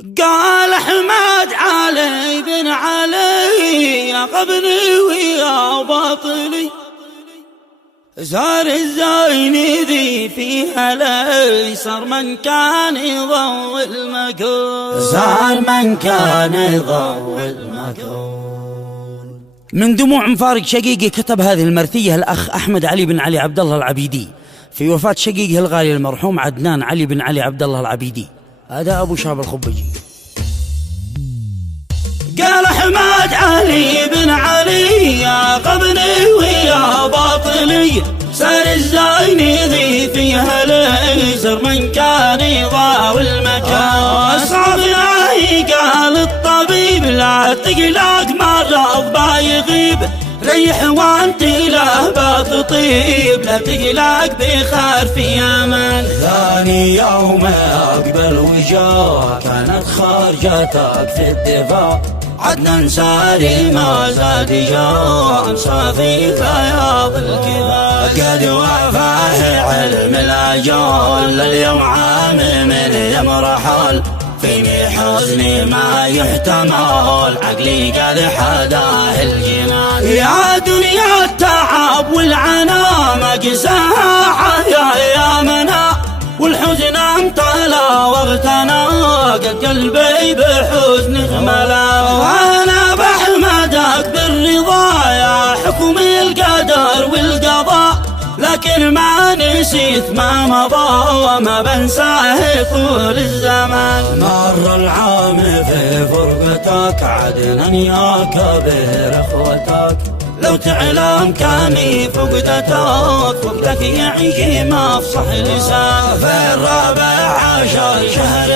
قال أحمد علي بن علي يا قبري ويا باطلي، زار الزين ذي فيها الأيسر من كان يضوي المكون، زار من كان يضوي المكون. من دموع مفارق شقيقي كتب هذه المرثية الأخ أحمد علي بن علي عبد الله العبيدي في وفاة شقيقه الغالي المرحوم عدنان علي بن علي عبد الله العبيدي. هذا أبو شاب الخبجي. قال أحمد علي بن علي يا قبري ويا باطلي، سار الزين ذي فيها الأيسر من كان يضاوي المكان. أصعب إلهي قال الطبيب لا تقلق مرض بايغيب، ريح وانت له بتطيب، لا تقلق بخير في امان. ثاني يوم اقبل وجاء كانت خرجتك في الدفاع، عدنان ساري ما زاد جان صافي بياض الكبار. قد وفاه علم الاجال اليوم عام من يوم رحل، فيني حزني ما يحتمل عقلي قد حداه الجنان. يا دنيا التعب والعنا مقساها يا ايامنا، والحزن انطلى واغتنى قد قلبي بحزن غملا. وانا بحمدك بالرضا يا حكم القدر والقضاء، لكن ما نسيت ما مضى وما بنساه طول الزمان. مر العام في فرقتك عدنان يا كبير اخوتك، لو تعلم كاني فقدتك يعيش ما افصح لسان. في الرابع عشر شهر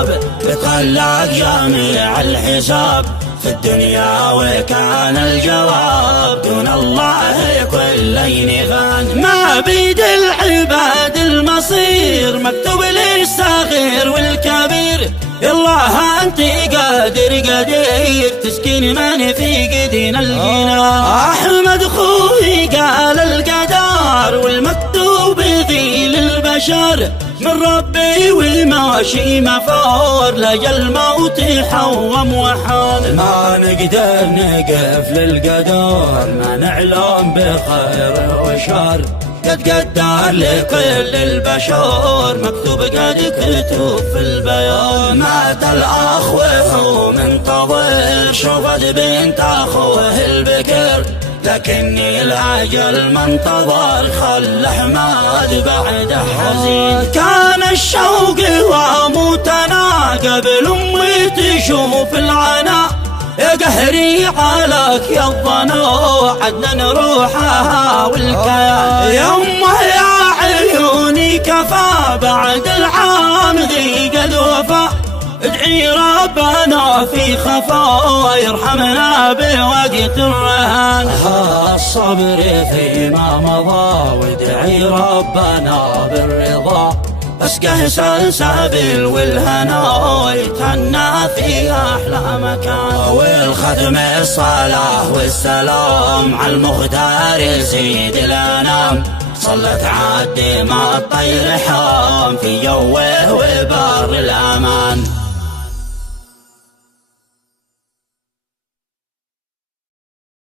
اب بطلق جميع الحساب في الدنيا، وكان الجواب دون الله كل ينغان. ما بيد العباد المصير مكتوب للصغير والكبير، يالله انت قادر قدير تسكن من في قدين الجنان. احمد خوي قال القدر والمكتوب ذي للبشر من ربي والماشي مفار، لجل موت حوم وحال. ما نقدر نقف للقدر ما نعلم بخير وشر، قد قدر لكل البشر مكتوب قد كتب في البيان. مات الأخ وهو منتظر شوفت بنت أخوه البكر، لكني الأجل ما انتظر خل أحمد بعده حزين. كان الشوق وموتنا قبل أمي تشوف العنا، يا قهري عليك يا الظنا عدنان روحها والكيان. يا أمه يا عيوني كفى بعد العام ذي قد وفى، ادعي ربنا في خفا يرحمنا بوقت الرهان. الصبر فيما مضى وادعي ربنا بالرضا، اسقه سلسبيل والهنا يتهنى في احلى مكان. والختم الصلاه والسلام على المختار يزيد الانام، صلت عاد ما الطير حام في جوه وبار الامان.